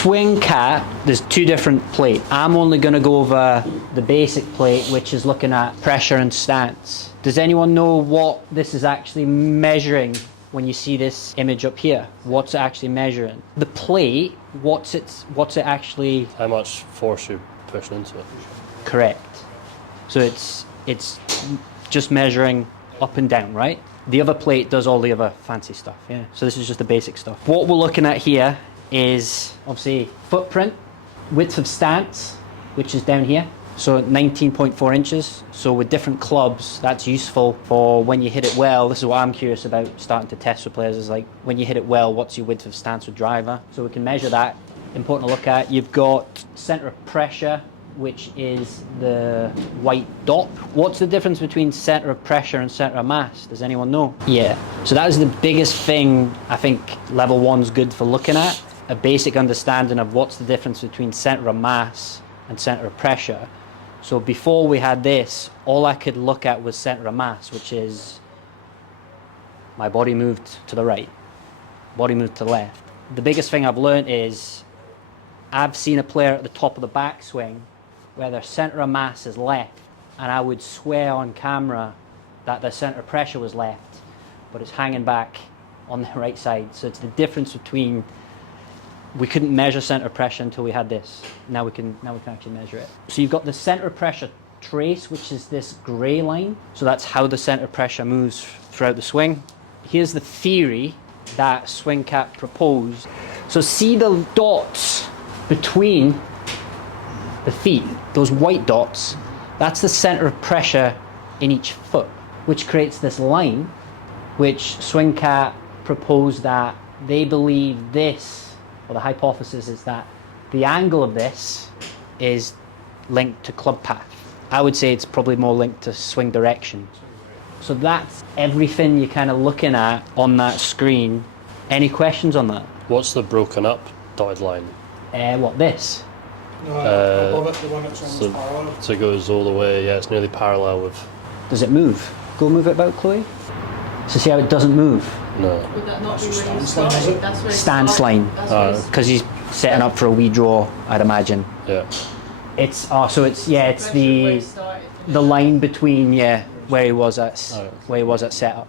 swing cat, there's two different plates. I'm only going to go over the basic plate, which is looking at pressure and stance. Does anyone know what this is actually measuring when you see this image up here? What's it actually measuring? The plate, what's it actually? How much force you're pushing into it. Correct. So it's just measuring up and down, right? The other plate does all the other fancy stuff, yeah. So this is just the basic stuff. What we're looking at here is obviously footprint, width of stance, which is down here. So 19.4 inches. So with different clubs, that's useful for when you hit it well. This is what I'm curious about starting to test with players, is like when you hit it well, what's your width of stance with driver? So we can measure that. Important to look at. You've got center of pressure, which is the white dot. What's the difference between center of pressure and center of mass? Does anyone know? Yeah. So that is the biggest thing I think level 1's good for looking at. A basic understanding of what's the difference between center of mass and center of pressure. So before we had this, all I could look at was center of mass, which is my body moved to the right, body moved to the left. The biggest thing I've learned is I've seen a player at the top of the backswing where their center of mass is left, and I would swear on camera that their center of pressure was left, but it's hanging back on the right side. So it's the difference between, we couldn't measure center of pressure until we had this. Now we can actually measure it. So you've got the center of pressure trace, which is this gray line. So that's how the center of pressure moves throughout the swing. Here's the theory that Swing Cat proposed. So see the dots between the feet, those white dots, that's the center of pressure in each foot, which creates this line, which Swing Cat proposed that they believe this, or the hypothesis is that the angle of this is linked to club path. I would say it's probably more linked to swing direction. So that's everything you're kind of looking at on that screen. Any questions on that? What's the broken up dotted line? What, this? No, above it, the one that's almost parallel. So it goes all the way, yeah, it's nearly parallel with... Does it move? Go move it about, Chloe. So see how it doesn't move? No. Would that not be where you Stance line, is started? it? That's where Stance line. Because he's setting up for a wee draw, I'd imagine. Yeah. It's, so it's, yeah, it's the line between, yeah, where he was at setup.